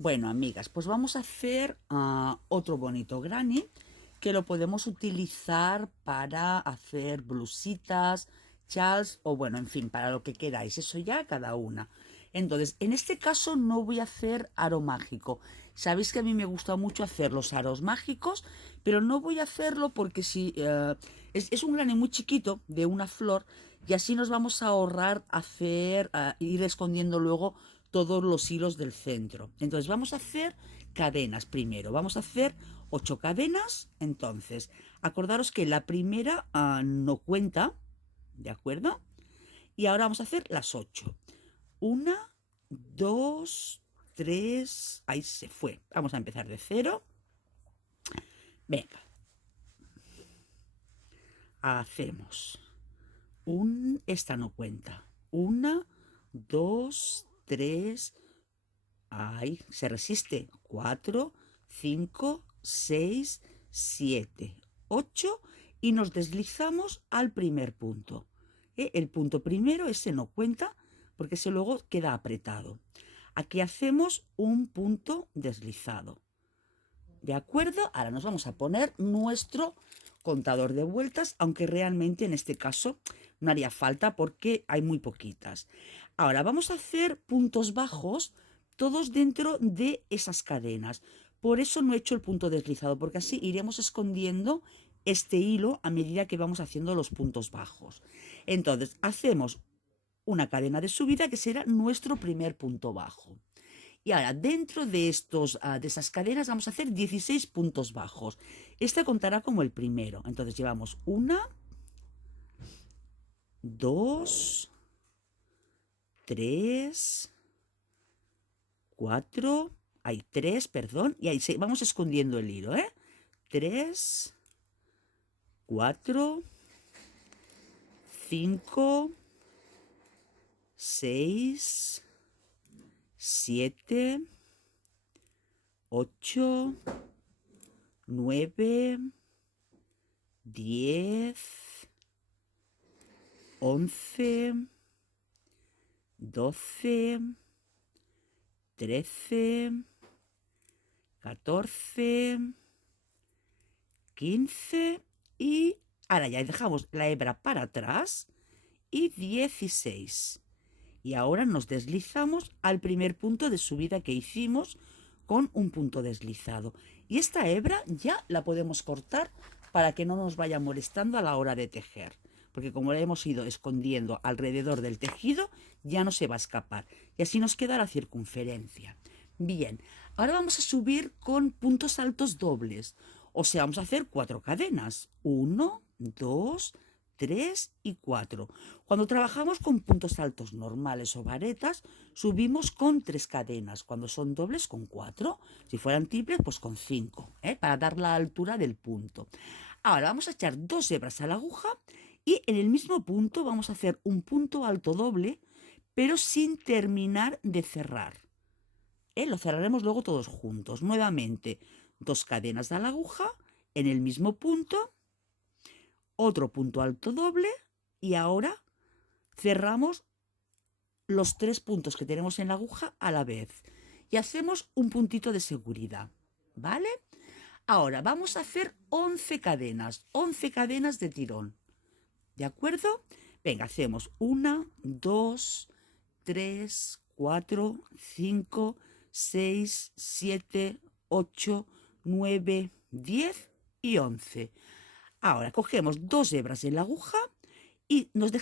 Bueno, amigas, pues vamos a hacer otro bonito granny que lo podemos utilizar para hacer blusitas, chals o bueno, en fin, para lo que queráis, eso ya cada una. Entonces, en este caso no voy a hacer aro mágico. Sabéis que a mí me gusta mucho hacer los aros mágicos, pero no voy a hacerlo porque si es un granny muy chiquito de una flor y así nos vamos a ahorrar hacer, ir escondiendo luego todos los hilos del centro. Entonces vamos a hacer cadenas primero. Vamos a hacer 8 cadenas. Entonces, acordaros que la primera no cuenta, ¿de acuerdo? Y ahora vamos a hacer las 8. Una, dos, tres. Ahí se fue. Vamos a empezar de cero. Venga, hacemos esta no cuenta. Una, dos, tres. Ahí se resiste. 4, 5, 6, 7, 8 y nos deslizamos al primer punto. El punto primero, ese no cuenta porque ese luego queda apretado. Aquí hacemos un punto deslizado. ¿De acuerdo? Ahora nos vamos a poner nuestro contador de vueltas, aunque realmente en este caso no haría falta porque hay muy poquitas. Ahora vamos a hacer puntos bajos todos dentro de esas cadenas. Por eso no he hecho el punto deslizado, porque así iremos escondiendo este hilo a medida que vamos haciendo los puntos bajos. Entonces hacemos una cadena de subida que será nuestro primer punto bajo. Y ahora, dentro de, de esas cadenas vamos a hacer 16 puntos bajos. Esta contará como el primero. Entonces llevamos 1, 2, 3, 4, hay 3, perdón, y ahí vamos escondiendo el hilo, 3, 4, 5, 6, 7, 8, 9, 10, 11, 12, 13, 14, 15 y ahora ya dejamos la hebra para atrás y 16. Y ahora nos deslizamos al primer punto de subida que hicimos con un punto deslizado. Y esta hebra ya la podemos cortar para que no nos vaya molestando a la hora de tejer. Porque como la hemos ido escondiendo alrededor del tejido, ya no se va a escapar. Y así nos queda la circunferencia. Bien, ahora vamos a subir con puntos altos dobles. O sea, vamos a hacer 4 cadenas. 1, 2, 3 y 4. Cuando trabajamos con puntos altos normales o varetas, subimos con 3 cadenas. Cuando son dobles, con 4. Si fueran triples, pues con 5, para dar la altura del punto. Ahora vamos a echar 2 hebras a la aguja y en el mismo punto vamos a hacer un punto alto doble, pero sin terminar de cerrar. Lo cerraremos luego todos juntos. Nuevamente, 2 cadenas a la aguja en el mismo punto, otro punto alto doble y ahora cerramos los 3 puntos que tenemos en la aguja a la vez y hacemos un puntito de seguridad, ¿vale? Ahora vamos a hacer 11 cadenas de tirón, ¿de acuerdo? Venga, hacemos 1, 2, 3, 4, 5, 6, 7, 8, 9, 10 y 11. Ahora cogemos 2 hebras en la aguja y nos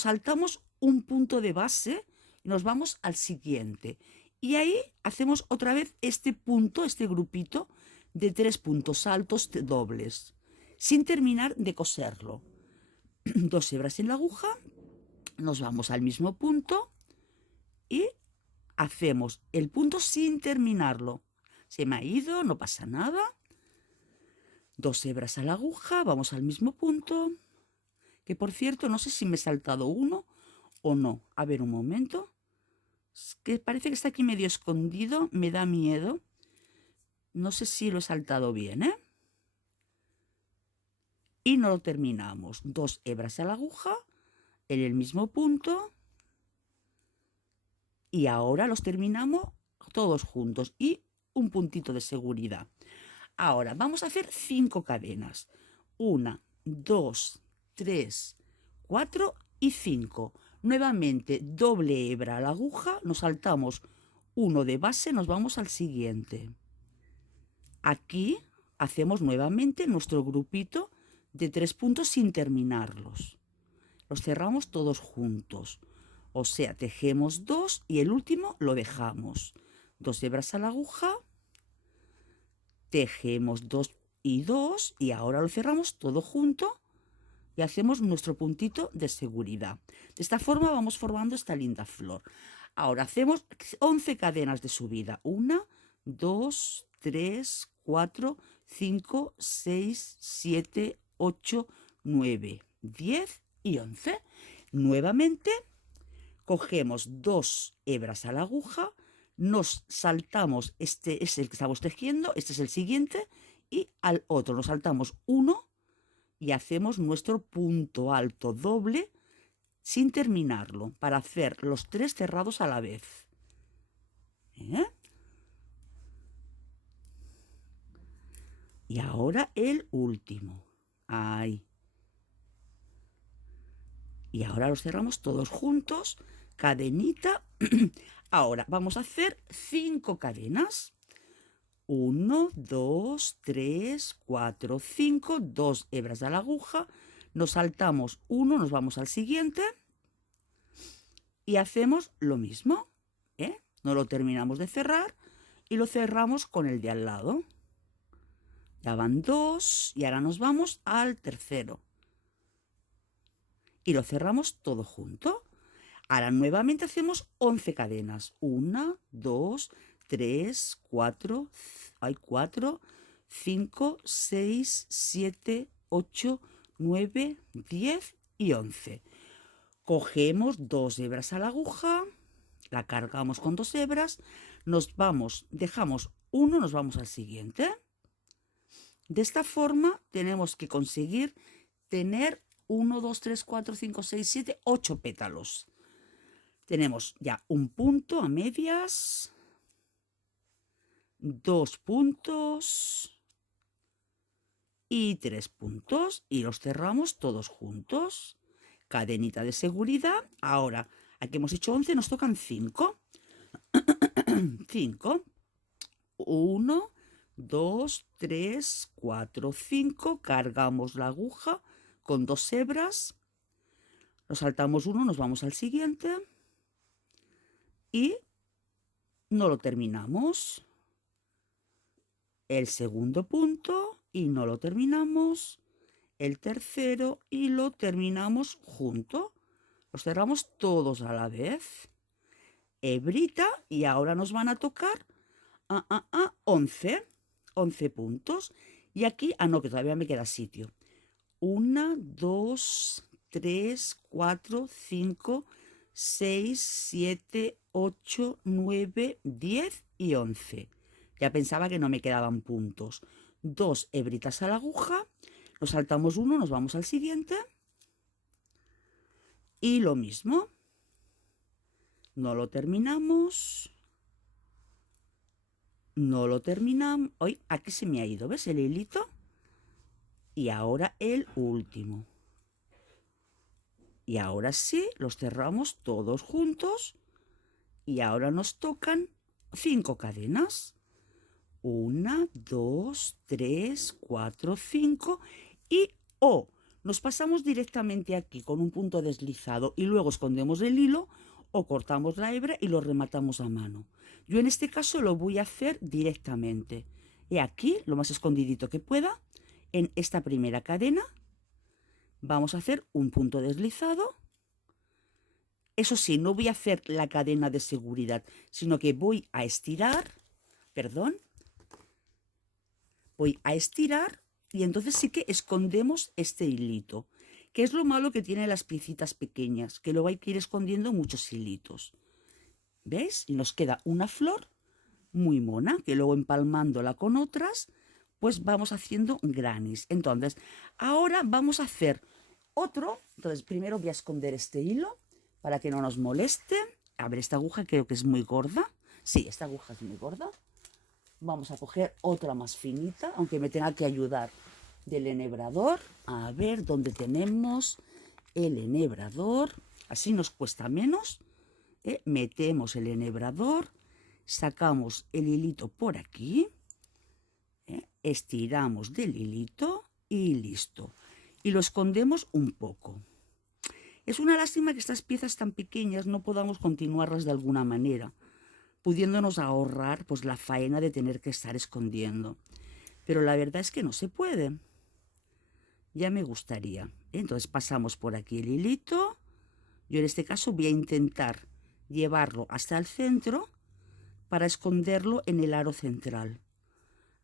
saltamos un punto de base y nos vamos al siguiente. Y ahí hacemos otra vez este punto, este grupito de 3 puntos altos dobles, sin terminar de coserlo. 2 hebras en la aguja, nos vamos al mismo punto y hacemos el punto sin terminarlo. Se me ha ido, no pasa nada. 2 hebras a la aguja, vamos al mismo punto, que por cierto no sé si me he saltado uno o no. A ver un momento. Es que parece que está aquí medio escondido, me da miedo. No sé si lo he saltado bien, Y no lo terminamos. 2 hebras a la aguja en el mismo punto. Y ahora los terminamos todos juntos y un puntito de seguridad. Ahora vamos a hacer 5 cadenas. 1, 2, 3, 4 y 5. Nuevamente doble hebra a la aguja, nos saltamos uno de base, nos vamos al siguiente. Aquí hacemos nuevamente nuestro grupito de 3 puntos sin terminarlos. Los cerramos todos juntos. O sea, tejemos 2 y el último lo dejamos. 2 hebras a la aguja, tejemos 2 y 2 y ahora lo cerramos todo junto y hacemos nuestro puntito de seguridad. De esta forma vamos formando esta linda flor. Ahora hacemos 11 cadenas de subida. 1, 2, 3, 4, 5, 6, 7, 8, 9, 10 y 11. Nuevamente cogemos 2 hebras a la aguja, nos saltamos, este es el que estamos tejiendo, este es el siguiente, y al otro nos saltamos uno y hacemos nuestro punto alto doble sin terminarlo, para hacer los 3 cerrados a la vez. Y ahora el último. Ahí. Y ahora los cerramos todos juntos, cadenita. Ahora vamos a hacer 5 cadenas. 1, 2, 3, 4, 5, 2 hebras a la aguja, nos saltamos uno, nos vamos al siguiente y hacemos lo mismo. No lo terminamos de cerrar y lo cerramos con el de al lado. Ya van 2 y ahora nos vamos al tercero. Y lo cerramos todo junto. Ahora nuevamente hacemos 11 cadenas. 1, 2, 3, 4, 5, 6, 7, 8, 9, 10 y 11. Cogemos 2 hebras a la aguja, la cargamos con 2 hebras, nos vamos, dejamos uno, nos vamos al siguiente. De esta forma tenemos que conseguir tener 1, 2, 3, 4, 5, 6, 7, 8 pétalos. Tenemos ya un punto a medias, 2 puntos y 3 puntos y los cerramos todos juntos. Cadenita de seguridad. Ahora, aquí hemos hecho 11, nos tocan 5. 5. 1, 2, 3, 4, 5. Cargamos la aguja con 2 hebras. Nos saltamos uno, nos vamos al siguiente. Y no lo terminamos. El segundo punto y no lo terminamos. El tercero y lo terminamos junto. Los cerramos todos a la vez. Hebrita y ahora nos van a tocar 11. 11 puntos. Y aquí, no, que todavía me queda sitio. 1, 2, 3, 4, 5, 6, 7, 8, 9, 10 y 11. Ya pensaba que no me quedaban puntos. 2 hebritas a la aguja, nos saltamos uno, nos vamos al siguiente. Y lo mismo. No lo terminamos. No lo terminamos. Hoy aquí se me ha ido, ¿ves el hilito? Y ahora el último. Y ahora sí, los cerramos todos juntos. Y ahora nos tocan 5 cadenas. 1, 2, 3, 4, 5 y nos pasamos directamente aquí con un punto deslizado y luego escondemos el hilo o cortamos la hebra y lo rematamos a mano. Yo en este caso lo voy a hacer directamente. Y aquí, lo más escondidito que pueda, en esta primera cadena, vamos a hacer un punto deslizado. Eso sí, no voy a hacer la cadena de seguridad, sino que voy a estirar, voy a estirar y entonces sí que escondemos este hilito, que es lo malo que tiene las piecitas pequeñas, que luego hay que ir escondiendo muchos hilitos. ¿Ves? Y nos queda una flor muy mona, que luego empalmándola con otras, pues vamos haciendo granis. Entonces, ahora vamos a hacer otro. Entonces, primero voy a esconder este hilo para que no nos moleste. A ver, esta aguja creo que es muy gorda. Sí, esta aguja es muy gorda. Vamos a coger otra más finita, aunque me tenga que ayudar del enhebrador. A ver dónde tenemos el enhebrador. Así nos cuesta menos. Metemos el enhebrador, sacamos el hilito por aquí, estiramos del hilito y listo. Y lo escondemos un poco. Es una lástima que estas piezas tan pequeñas no podamos continuarlas de alguna manera, pudiéndonos ahorrar pues la faena de tener que estar escondiendo. Pero la verdad es que no se puede. Ya me gustaría. Entonces pasamos por aquí el hilito. Yo en este caso voy a intentar llevarlo hasta el centro para esconderlo en el aro central.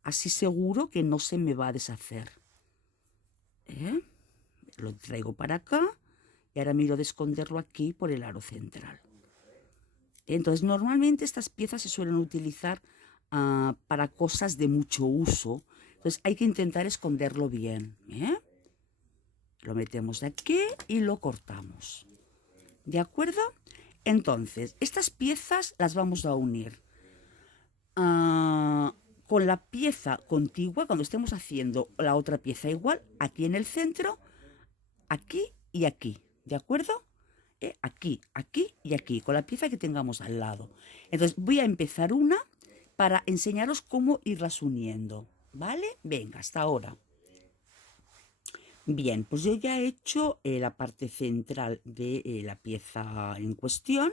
Así seguro que no se me va a deshacer. Lo traigo para acá y ahora miro de esconderlo aquí por el aro central. Entonces normalmente estas piezas se suelen utilizar para cosas de mucho uso. Entonces hay que intentar esconderlo bien. Lo metemos de aquí y lo cortamos. ¿De acuerdo? Entonces, estas piezas las vamos a unir con la pieza contigua, cuando estemos haciendo la otra pieza igual, aquí en el centro, aquí y aquí. ¿De acuerdo? Aquí, aquí y aquí, con la pieza que tengamos al lado. Entonces, voy a empezar una para enseñaros cómo irlas uniendo. ¿Vale? Venga, hasta ahora. Bien, pues yo ya he hecho la parte central de la pieza en cuestión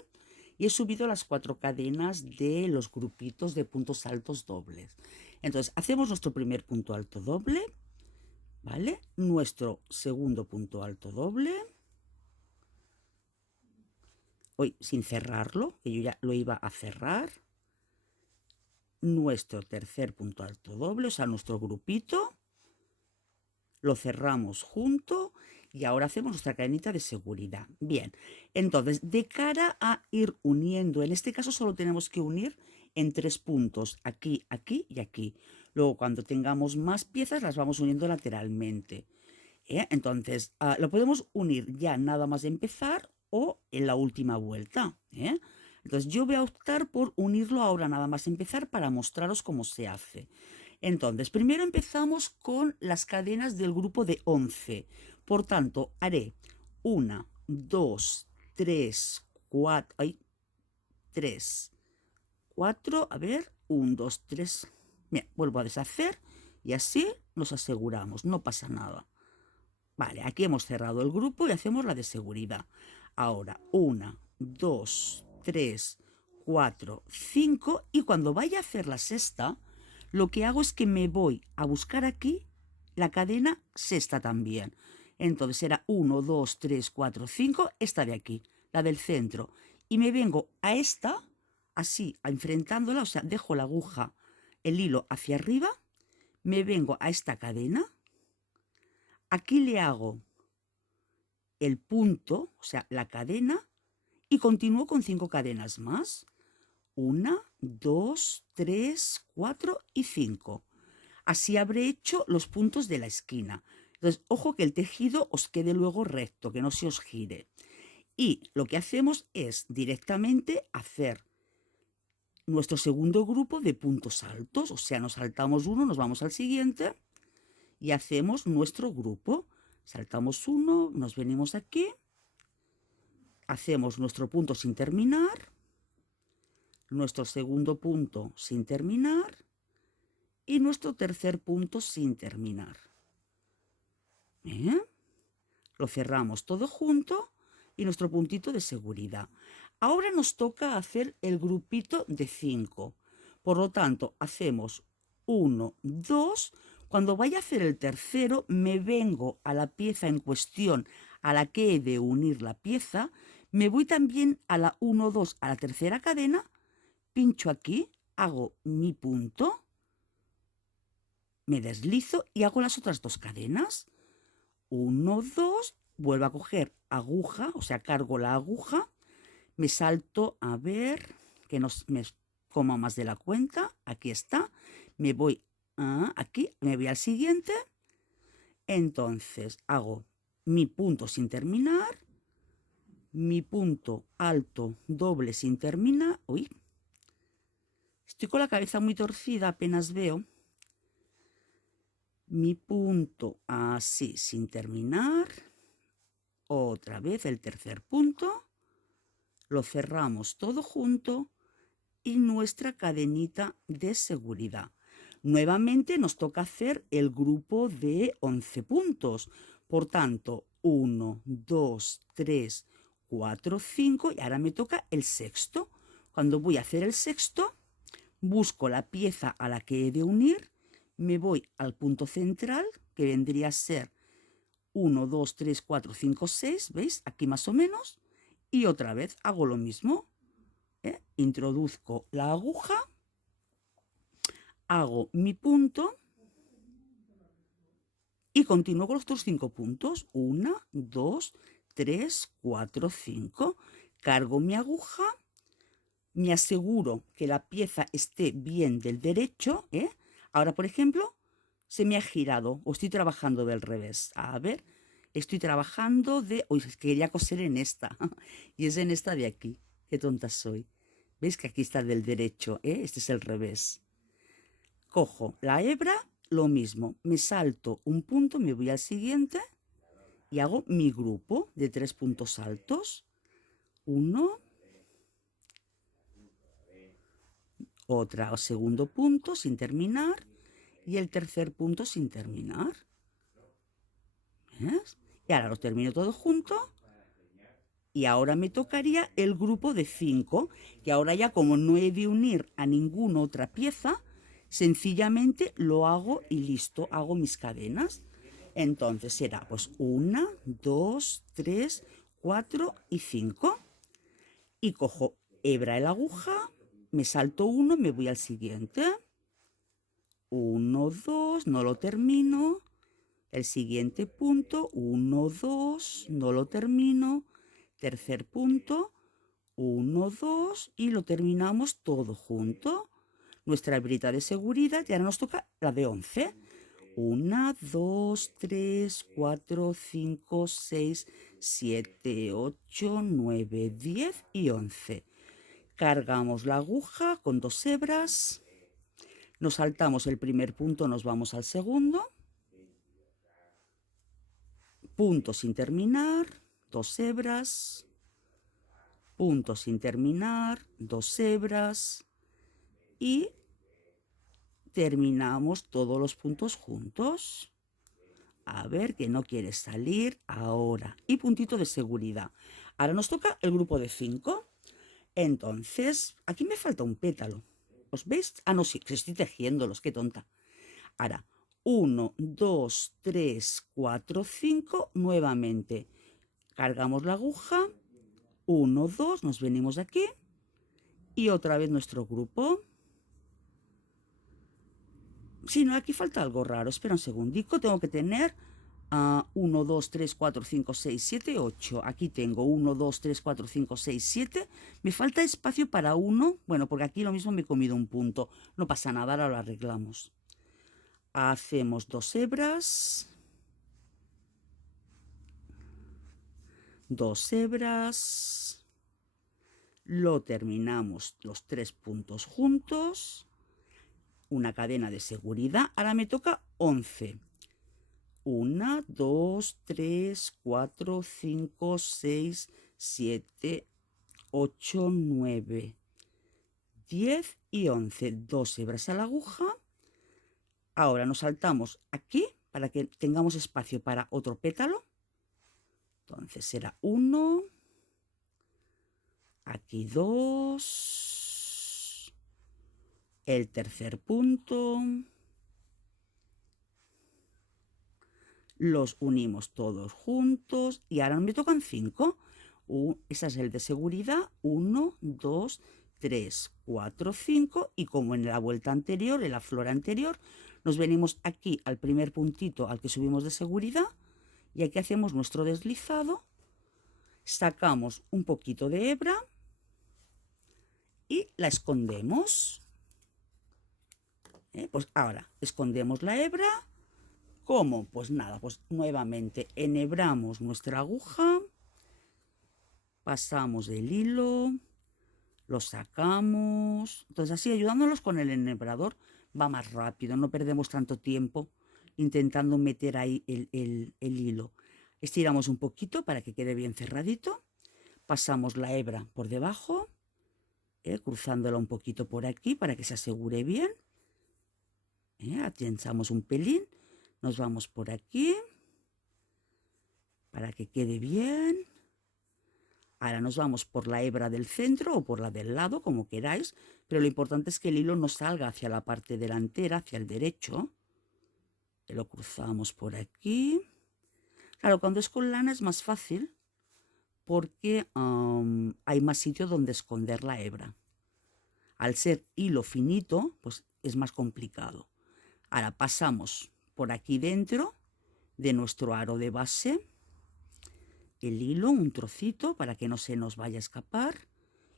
y he subido las 4 cadenas de los grupitos de puntos altos dobles. Entonces, hacemos nuestro primer punto alto doble, ¿vale? Nuestro segundo punto alto doble, hoy sin cerrarlo, que yo ya lo iba a cerrar. Nuestro tercer punto alto doble, o sea, nuestro grupito. Lo cerramos junto y ahora hacemos nuestra cadenita de seguridad. Bien, entonces de cara a ir uniendo, en este caso solo tenemos que unir en 3 puntos, aquí, aquí y aquí. Luego cuando tengamos más piezas las vamos uniendo lateralmente. Entonces lo podemos unir ya nada más de empezar o en la última vuelta. Entonces yo voy a optar por unirlo ahora nada más empezar para mostraros cómo se hace. Entonces, primero empezamos con las cadenas del grupo de 11. Por tanto, haré 1, 2, 3, 4, 3, 4, a ver, 1, 2, 3. Bien, vuelvo a deshacer y así nos aseguramos, no pasa nada. Vale, aquí hemos cerrado el grupo y hacemos la de seguridad. Ahora, 1, 2, 3, 4, 5 y cuando vaya a hacer la sexta, lo que hago es que me voy a buscar aquí la cadena sexta también. Entonces será 1, 2, 3, 4, 5, esta de aquí, la del centro. Y me vengo a esta, así, enfrentándola, o sea, dejo la aguja, el hilo hacia arriba, me vengo a esta cadena, aquí le hago el punto, o sea, la cadena, y continúo con 5 cadenas más. 1, 2, 3, 4 y 5. Así habré hecho los puntos de la esquina. Entonces, ojo que el tejido os quede luego recto, que no se os gire. Y lo que hacemos es directamente hacer nuestro segundo grupo de puntos altos. O sea, nos saltamos uno, nos vamos al siguiente y hacemos nuestro grupo. Saltamos uno, nos venimos aquí, hacemos nuestro punto sin terminar, nuestro segundo punto sin terminar y nuestro tercer punto sin terminar. Lo cerramos todo junto y nuestro puntito de seguridad. Ahora nos toca hacer el grupito de 5. Por lo tanto, hacemos 1, 2. Cuando vaya a hacer el tercero, me vengo a la pieza en cuestión a la que he de unir la pieza. Me voy también a la 1, 2, a la tercera cadena. Pincho aquí, hago mi punto, me deslizo y hago las otras 2 cadenas. 1, 2, vuelvo a coger aguja, o sea, cargo la aguja, me salto, a ver, que no me coma más de la cuenta, aquí está, me voy aquí, me voy al siguiente, entonces hago mi punto sin terminar, mi punto alto doble sin terminar, estoy con la cabeza muy torcida, apenas veo mi punto así sin terminar. Otra vez el tercer punto, lo cerramos todo junto y nuestra cadenita de seguridad. Nuevamente nos toca hacer el grupo de 11 puntos. Por tanto, 1, 2, 3, 4, 5 y ahora me toca el sexto. Cuando voy a hacer el sexto, busco la pieza a la que he de unir, me voy al punto central, que vendría a ser 1, 2, 3, 4, 5, 6, ¿veis? Aquí más o menos. Y otra vez hago lo mismo. Introduzco la aguja, hago mi punto y continúo con los otros 5 puntos. 1, 2, 3, 4, 5. Cargo mi aguja, me aseguro que la pieza esté bien del derecho. Ahora, por ejemplo, se me ha girado o estoy trabajando del revés. A ver, estoy trabajando de... Uy, es que quería coser en esta y es en esta de aquí. Qué tonta soy. ¿Veis que aquí está del derecho? Este es el revés. Cojo la hebra, lo mismo. Me salto un punto, me voy al siguiente y hago mi grupo de 3 puntos altos. 1, otra segundo punto sin terminar y el tercer punto sin terminar. ¿Ves? Y ahora lo termino todo junto. Y ahora me tocaría el grupo de 5, que ahora ya como no he de unir a ninguna otra pieza, sencillamente lo hago y listo, hago mis cadenas. Entonces será pues 1, 2, 3, 4 y 5. Y cojo hebra y la aguja, me salto uno, me voy al siguiente. 1, 2, no lo termino. El siguiente punto, 1, 2, no lo termino. Tercer punto, 1, 2 y lo terminamos todo junto. Nuestra hebrita de seguridad y ahora nos toca la de 11. 1, 2, 3, 4, 5, 6, 7, 8, 9, 10 y 11. Cargamos la aguja con 2 hebras. Nos saltamos el primer punto, nos vamos al segundo. Punto sin terminar, 2 hebras. Punto sin terminar, 2 hebras. Y terminamos todos los puntos juntos. A ver, que no quiere salir ahora. Y puntito de seguridad. Ahora nos toca el grupo de 5. Entonces, aquí me falta un pétalo. ¿Os veis? Ah, no, sí, que estoy tejiéndolos, qué tonta. Ahora, 1, 2, 3, 4, 5. Nuevamente, cargamos la aguja. 1, 2, nos venimos de aquí. Y otra vez nuestro grupo. Sí, no, aquí falta algo raro. Espera un segundico, tengo que tener 1, 2, 3, 4, 5, 6, 7, 8. Aquí tengo 1, 2, 3, 4, 5, 6, 7. Me falta espacio para 1. Bueno, porque aquí lo mismo me he comido un punto. No pasa nada, ahora lo arreglamos. Hacemos 2 hebras. 2 hebras. Lo terminamos los 3 puntos juntos. Una cadena de seguridad. Ahora me toca 11. 1, 2, 3, 4, 5, 6, 7, 8, 9, 10 y 11. 2 hebras a la aguja. Ahora nos saltamos aquí para que tengamos espacio para otro pétalo. Entonces será 1, aquí 2, el tercer punto. Los unimos todos juntos y ahora me tocan 5. Ese es el de seguridad. 1, 2, 3, 4, 5. Y como en la vuelta anterior, en la flor anterior, nos venimos aquí al primer puntito al que subimos de seguridad. Y aquí hacemos nuestro deslizado. Sacamos un poquito de hebra y la escondemos. Pues ahora escondemos la hebra. ¿Cómo? Pues nada, pues nuevamente enhebramos nuestra aguja, pasamos el hilo, Lo sacamos. Entonces así ayudándolos con el enhebrador va más rápido, no perdemos tanto tiempo intentando meter ahí el hilo. Estiramos un poquito para que quede bien cerradito. Pasamos la hebra por debajo, cruzándola un poquito por aquí para que se asegure bien. Atensamos un pelín, nos vamos por aquí para que quede bien. Ahora nos vamos por la hebra del centro o por la del lado, como queráis, pero lo importante es que el hilo no salga hacia la parte delantera, hacia el derecho. Lo cruzamos por aquí. Claro, cuando es con lana es más fácil porque hay más sitio donde esconder la hebra. Al ser hilo finito, pues es más complicado. Ahora pasamos por aquí dentro de nuestro aro de base el hilo, un trocito para que no se nos vaya a escapar,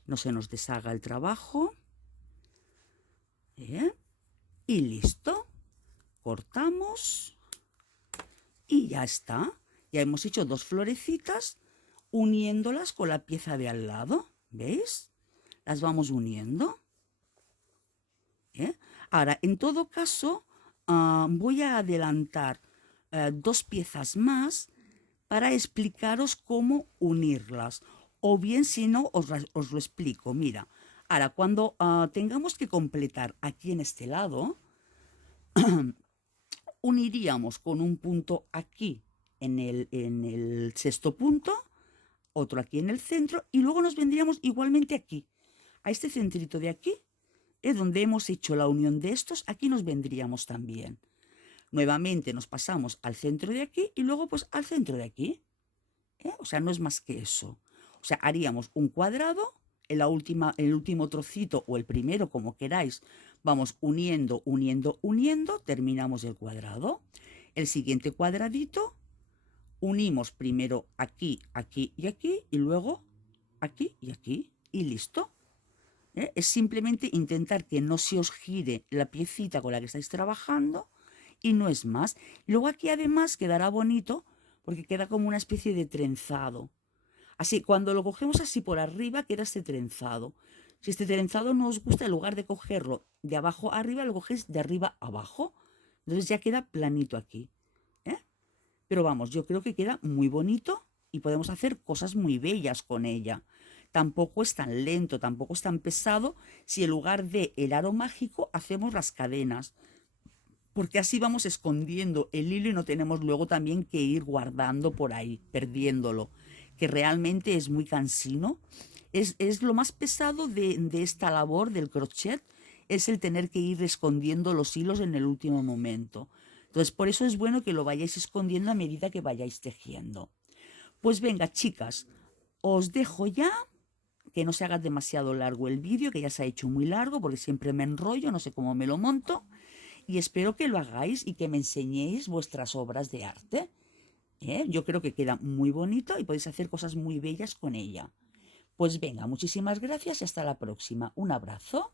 no se nos deshaga el trabajo. Y listo. Cortamos y ya está. Ya hemos hecho 2 florecitas uniéndolas con la pieza de al lado. ¿Veis? Las vamos uniendo. Ahora, en todo caso, voy a adelantar 2 piezas más para explicaros cómo unirlas. O bien, si no, os lo explico. Mira, ahora cuando tengamos que completar aquí en este lado, uniríamos con un punto aquí en el sexto punto, otro aquí en el centro, y luego nos vendríamos igualmente aquí, a este centrito de aquí, donde hemos hecho la unión de estos, aquí nos vendríamos también. Nuevamente nos pasamos al centro de aquí y luego pues al centro de aquí. O sea, no es más que eso. O sea, haríamos un cuadrado, el último trocito o el primero, como queráis, vamos uniendo, uniendo, uniendo, terminamos el cuadrado. El siguiente cuadradito, unimos primero aquí, aquí y aquí, y luego aquí y aquí, y listo. Es simplemente intentar que no se os gire la piecita con la que estáis trabajando y no es más. Luego aquí además quedará bonito porque queda como una especie de trenzado. Así, cuando lo cogemos así por arriba queda este trenzado. Si este trenzado no os gusta, en lugar de cogerlo de abajo a arriba, lo cogéis de arriba a abajo. Entonces ya queda planito aquí. Pero vamos, yo creo que queda muy bonito y podemos hacer cosas muy bellas con ella. Tampoco es tan lento, tampoco es tan pesado si en lugar de el aro mágico hacemos las cadenas. Porque así vamos escondiendo el hilo y no tenemos luego también que ir guardando por ahí, perdiéndolo. Que realmente es muy cansino. Es lo más pesado de esta labor del crochet, es el tener que ir escondiendo los hilos en el último momento. Entonces, por eso es bueno que lo vayáis escondiendo a medida que vayáis tejiendo. Pues venga, chicas, os dejo ya, que no se haga demasiado largo el vídeo, que ya se ha hecho muy largo porque siempre me enrollo, no sé cómo me lo monto. Y espero que lo hagáis y que me enseñéis vuestras obras de arte. Yo creo que queda muy bonito y podéis hacer cosas muy bellas con ella. Pues venga, muchísimas gracias y hasta la próxima. Un abrazo.